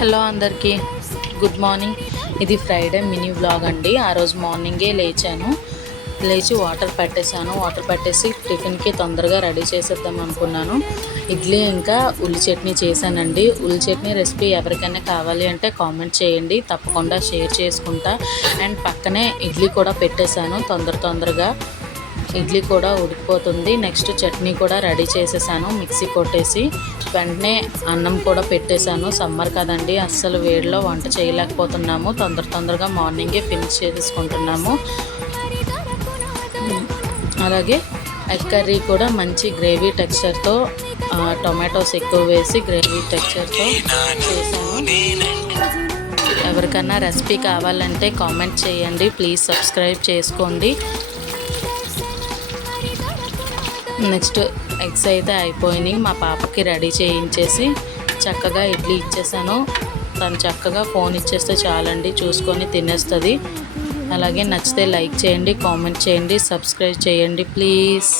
Hello అందరికీ good morning. ఇది Friday mini vlog అండి. ఆ రోజు మార్నింగే లేచి వాటర్ పెట్టేసి టిఫిన్కి తొందరగా రెడీ చేసేద్దాం అనుకున్నాను. ఇడ్లీ ఇంకా ఉల్లి చట్నీ చేశానండి. ఉల్లి చట్నీ రెసిపీ ఎవరికైనా కావాలి అంటే కామెంట్ చేయండి, తప్పకుండా షేర్ చేసుకుంటా. అండ్ పక్కనే ఇడ్లీ కూడా పెట్టేశాను. తొందరగా ఇడ్లీ కూడా ఉడికిపోతుంది. నెక్స్ట్ చట్నీ కూడా రెడీ చేసేసాను, మిక్సీ కొట్టేసి. వెంటనే అన్నం కూడా పెట్టేశాను. సమ్మర్ కదండి, అస్సలు వేడిలో వంట చేయలేకపోతున్నాము. తొందరగా మార్నింగే ఫినిష్ చేసేసుకుంటున్నాము. అలాగే ఎగ్ కర్రీ కూడా మంచి గ్రేవీ టెక్స్చర్తో, టొమాటోస్ ఎక్కువ వేసి గ్రేవీ టెక్స్చర్తో చేశాను. ఎవరికన్నా రెసిపీ కావాలంటే కామెంట్ చేయండి, ప్లీజ్ సబ్స్క్రైబ్ చేసుకోండి. నెక్స్ట్ ఎగ్స్ అయితే అయిపోయినాయి. మా పాపకి రెడీ చేయించేసి చక్కగా ఇడ్లీ ఇచ్చేసాను. తను చక్కగా ఫోన్ ఇచ్చేస్తే చాలండి, చూసుకొని తినేస్తుంది. అలాగే నచ్చితే లైక్ చేయండి, కామెంట్ చేయండి, సబ్స్క్రైబ్ చేయండి ప్లీజ్.